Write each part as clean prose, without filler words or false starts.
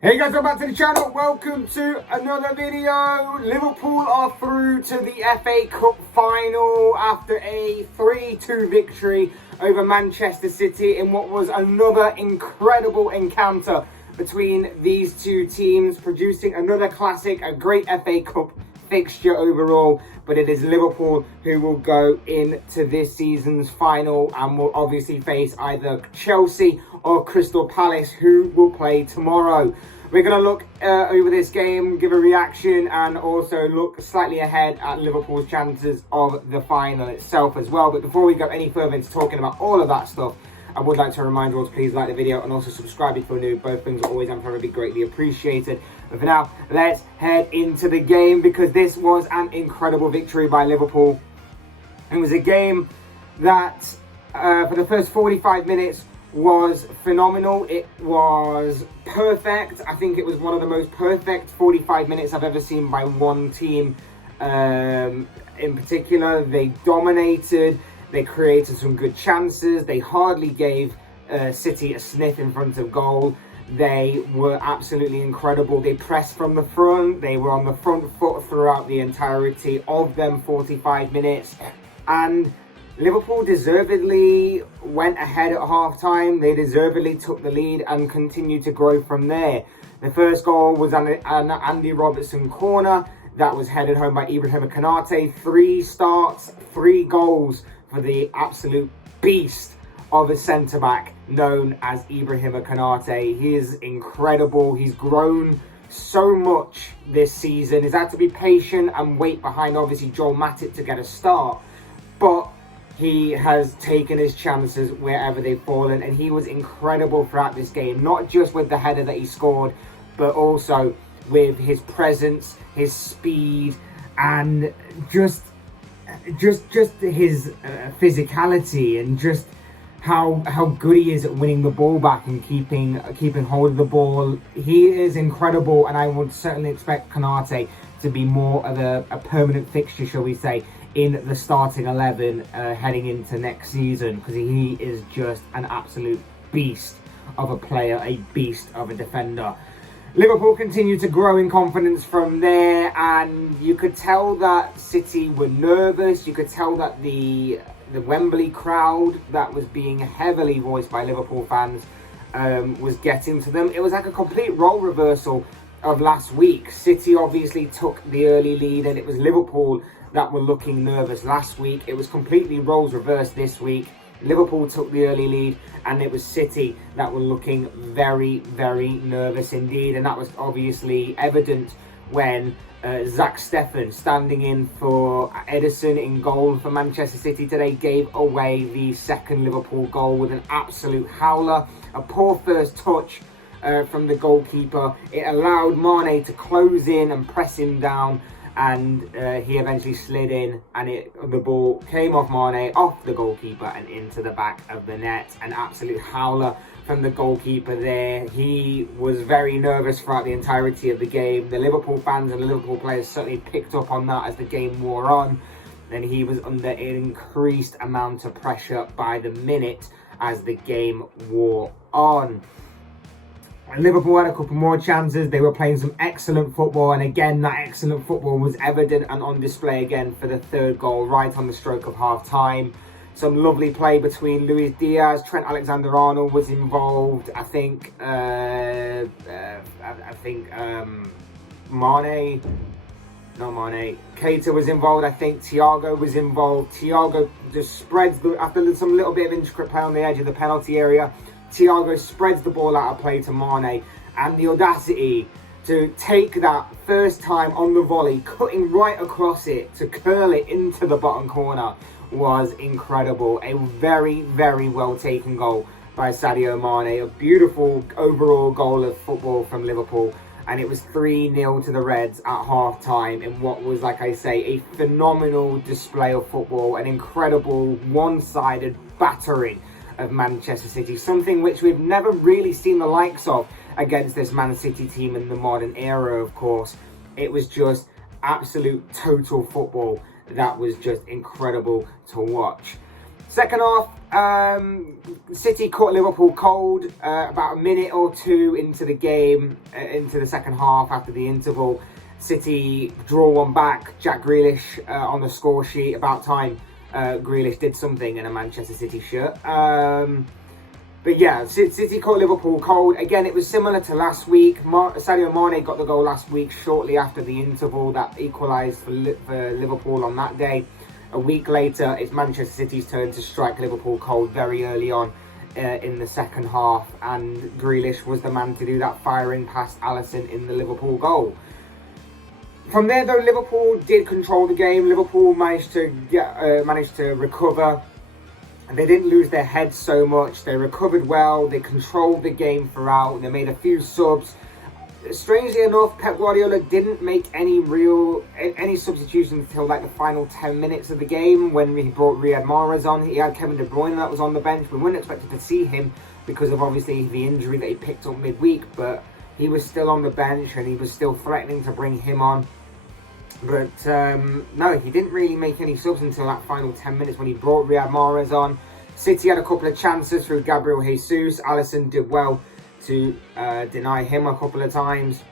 Hey guys, welcome back to the channel. Welcome to another video. Liverpool are through to the FA Cup final after a 3-2 victory over Manchester City in what was another incredible encounter between these two teams, producing another classic, a great FA Cup fixture overall. But it is Liverpool who will go into this season's final and will obviously face either Chelsea or Crystal Palace, who will play tomorrow. We're going to look over this game, give a reaction, and also look slightly ahead at Liverpool's chances of the final itself as well. But before we go any further into talking about all of that stuff, I would like to remind you all to please like the video and also subscribe if you're new. Both things are always and forever be greatly appreciated. But for now, let's head into the game, because this was an incredible victory by Liverpool. It was a game that, for the first 45 minutes, was phenomenal. It was perfect. I think it was one of the most perfect 45 minutes I've ever seen by one team in particular. They dominated. They created some good chances. They hardly gave City a sniff in front of goal. They were absolutely incredible. They pressed from the front. They were on the front foot throughout the entirety of them 45 minutes. And Liverpool deservedly went ahead at half-time. They deservedly took the lead and continued to grow from there. The first goal was an Andy Robertson corner that was headed home by Ibrahim Konate. 3 starts, 3 goals for the absolute beast of a centre-back known as Ibrahim Konate. He is incredible. He's grown so much this season. He's had to be patient and wait behind, obviously, Joel Matip to get a start. But he has taken his chances wherever they've fallen, and he was incredible throughout this game. Not just with the header that he scored, but also with his presence, his speed, and just his physicality, and just how good he is at winning the ball back and keeping hold of the ball. He is incredible, and I would certainly expect Konate to be more of a permanent fixture, shall we say, in the starting 11 heading into next season, because he is just an absolute beast of a player, a beast of a defender. Liverpool continued to grow in confidence from there, and you could tell that City were nervous. You could tell that the Wembley crowd that was being heavily voiced by Liverpool fans was getting to them. It was like a complete role reversal of last week. City obviously took the early lead, and it was Liverpool that were looking nervous last week. It was completely roles reversed this week. Liverpool took the early lead, and it was City that were looking very, very nervous indeed. And that was obviously evident when Zach Steffen, standing in for Ederson in goal for Manchester City today, gave away the second Liverpool goal with an absolute howler. A poor first touch from the goalkeeper. It allowed Mane to close in and press him down, and he eventually slid in, and the ball came off Mane, off the goalkeeper, and into the back of the net. An absolute howler from the goalkeeper there. He was very nervous throughout the entirety of the game. The Liverpool fans and the Liverpool players certainly picked up on that as the game wore on, and he was under an increased amount of pressure by the minute as the game wore on. Liverpool had a couple more chances. They were playing some excellent football, and again, that excellent football was evident and on display again for the third goal, right on the stroke of half-time. Some lovely play between Luis Diaz, Trent Alexander-Arnold was involved. I think Mane, Keita was involved. I think Thiago was involved. Thiago just spreads after some little bit of intricate play on the edge of the penalty area. Thiago spreads the ball out of play to Mane, and the audacity to take that first time on the volley, cutting right across it to curl it into the bottom corner, was incredible. A very, very well taken goal by Sadio Mane. A beautiful overall goal of football from Liverpool, and it was 3-0 to the Reds at half time in what was, like I say, a phenomenal display of football, an incredible one-sided battering of Manchester City, something which we've never really seen the likes of against this Man City team in the modern era, of course. It was just absolute total football that was just incredible to watch. Second half, City caught Liverpool cold about a minute or two into the game, into the second half after the interval. City draw one back. Jack Grealish on the score sheet. About time Grealish did something in a Manchester City shirt. But yeah, City caught Liverpool cold. Again, it was similar to last week. Sadio Mane got the goal last week shortly after the interval that equalised for Liverpool on that day. A week later, it's Manchester City's turn to strike Liverpool cold very early on in the second half. And Grealish was the man to do that, firing past Alisson in the Liverpool goal. From there, though, Liverpool did control the game. Liverpool managed to recover. They didn't lose their heads so much. They recovered well. They controlled the game throughout. They made a few subs. Strangely enough, Pep Guardiola didn't make any substitutions until like the final 10 minutes of the game when he brought Riyad Mahrez on. He had Kevin De Bruyne that was on the bench. We weren't expected to see him because of obviously the injury that he picked up midweek, but he was still on the bench and he was still threatening to bring him on. But no, he didn't really make any subs until that final 10 minutes when he brought Riyad Mahrez on. City had a couple of chances through Gabriel Jesus. Alisson did well to deny him a couple of times.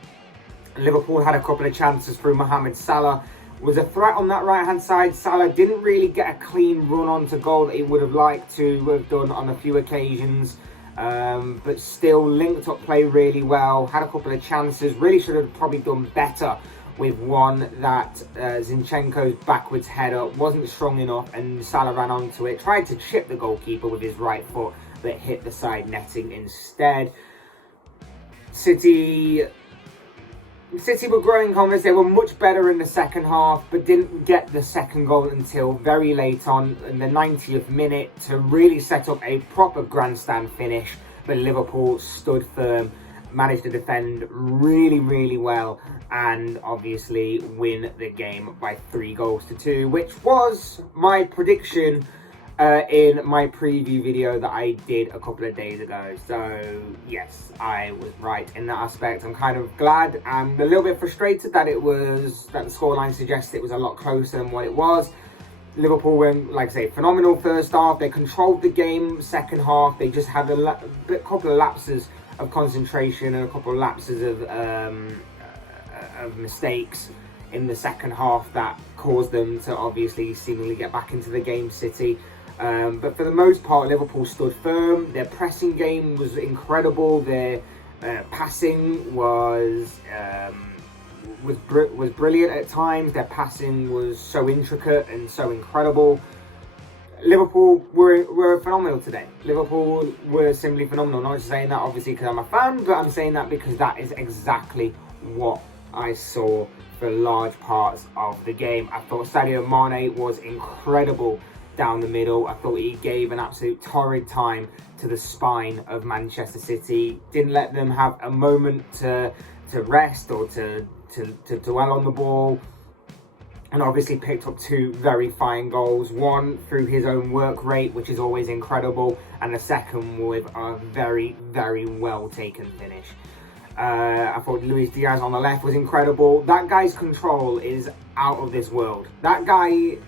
Liverpool had a couple of chances through Mohamed Salah. Was a threat on that right hand side. Salah didn't really get a clean run onto goal that he would have liked to have done on a few occasions. But still linked up play really well. Had a couple of chances. Really should have probably done better with one that Zinchenko's backwards header wasn't strong enough and Salah ran onto it. Tried to chip the goalkeeper with his right foot but hit the side netting instead. City were growing confidence. They were much better in the second half, but didn't get the second goal until very late on in the 90th minute to really set up a proper grandstand finish. But Liverpool stood firm, managed to defend really, really well, and obviously win the game by 3-2, which was my prediction in my preview video that I did a couple of days ago. So yes, I was right in that aspect. I'm kind of glad. I'm a little bit frustrated that the scoreline suggests it was a lot closer than what it was. Liverpool were, like I say, phenomenal first half. They controlled the game second half. They just had a couple of lapses of concentration and a couple of lapses of mistakes in the second half that caused them to obviously seemingly get back into the game, City. But for the most part, Liverpool stood firm. Their pressing game was incredible. Their passing was brilliant at times. Their passing was so intricate and so incredible. Liverpool were phenomenal today. Liverpool were simply phenomenal. Not just saying that obviously because I'm a fan, but I'm saying that because that is exactly what I saw for large parts of the game. I thought Sadio Mane was incredible down the middle. I thought he gave an absolute torrid time to the spine of Manchester City. Didn't let them have a moment to rest or to dwell on the ball. And obviously picked up 2 very fine goals. One through his own work rate, which is always incredible, and the second with a very, very well taken finish. I thought Luis Diaz on the left was incredible. That guy's control is out of this world. That guy,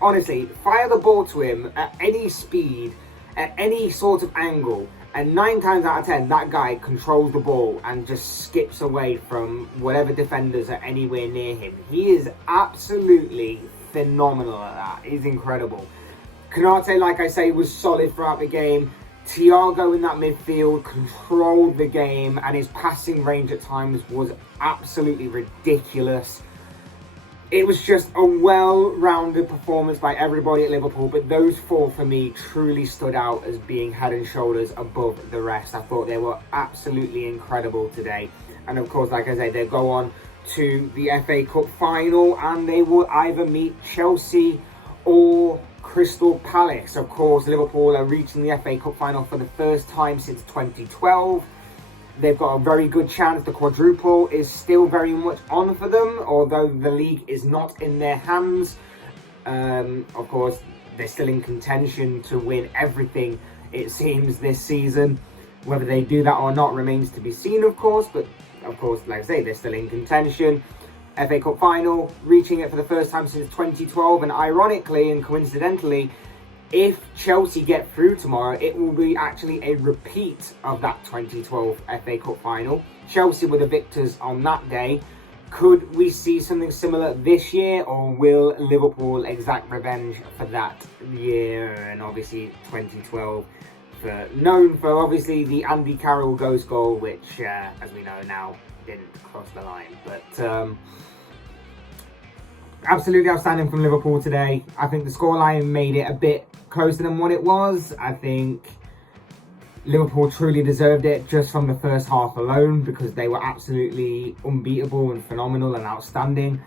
honestly, fire the ball to him at any speed, at any sort of angle, and 9 times out of 10, that guy controls the ball and just skips away from whatever defenders are anywhere near him. He is absolutely phenomenal at that. He's incredible. Konate, like I say, was solid throughout the game. Thiago in that midfield controlled the game, and his passing range at times was absolutely ridiculous. It was just a well-rounded performance by everybody at Liverpool, but those 4 for me truly stood out as being head and shoulders above the rest. I thought they were absolutely incredible today. And of course, like I say, they go on to the FA Cup final and they will either meet Chelsea or Crystal Palace. Of course, Liverpool are reaching the FA Cup final for the first time since 2012. They've got a very good chance. The quadruple is still very much on for them, although the league is not in their hands. Of course, they're still in contention to win everything, it seems, this season. Whether they do that or not remains to be seen, of course. But, of course, like I say, they're still in contention. FA Cup final, reaching it for the first time since 2012. And ironically and coincidentally, if Chelsea get through tomorrow, it will be actually a repeat of that 2012 FA Cup final. Chelsea were the victors on that day. Could we see something similar this year, or will Liverpool exact revenge for that year? And obviously 2012, known for obviously the Andy Carroll ghost goal, which as we know now didn't cross the line. But absolutely outstanding from Liverpool today. I think the scoreline made it a bit closer than what it was. I think Liverpool truly deserved it just from the first half alone, because they were absolutely unbeatable and phenomenal and outstanding.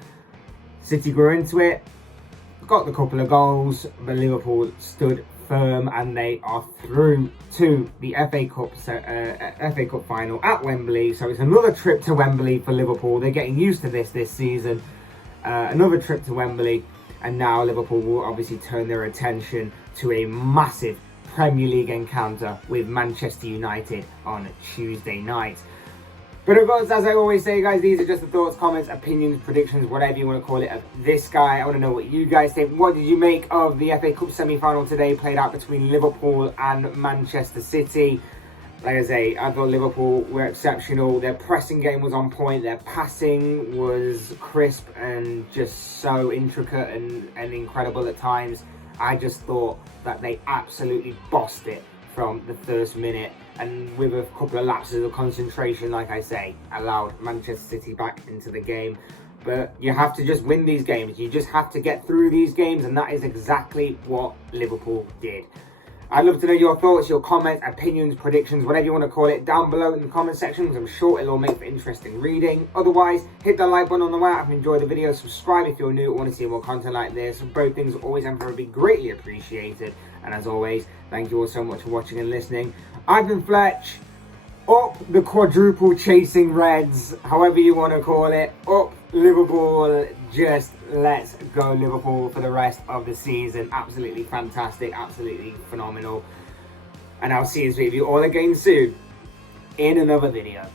City grew into it, got the couple of goals, but Liverpool stood firm and they are through to the FA Cup final at Wembley. So it's another trip to Wembley for Liverpool. They're getting used to this season. Another trip to Wembley, and now Liverpool will obviously turn their attention to a massive Premier League encounter with Manchester United on Tuesday night. But of course, as I always say, guys, these are just the thoughts, comments, opinions, predictions, whatever you want to call it, of this guy. I want to know what you guys think. What did you make of the FA Cup semi-final today, played out between Liverpool and Manchester City? Like I say, I thought Liverpool were exceptional. Their pressing game was on point. Their passing was crisp and just so intricate and incredible at times. I just thought that they absolutely bossed it from the first minute, and with a couple of lapses of concentration, like I say, allowed Manchester City back into the game. But you have to just win these games. You just have to get through these games, and that is exactly what Liverpool did. I'd love to know your thoughts, your comments, opinions, predictions, whatever you want to call it, down below in the comment section, because I'm sure it'll all make for interesting reading. Otherwise, hit that like button on the way out if you enjoyed the video. Subscribe if you're new or want to see more content like this. Both things always and forever be greatly appreciated. And as always, thank you all so much for watching and listening. I've been Fletch. Up the quadruple chasing Reds, however you want to call it. Up Liverpool. Just let's go Liverpool for the rest of the season. Absolutely fantastic, absolutely phenomenal. And I'll see you all again soon in another video.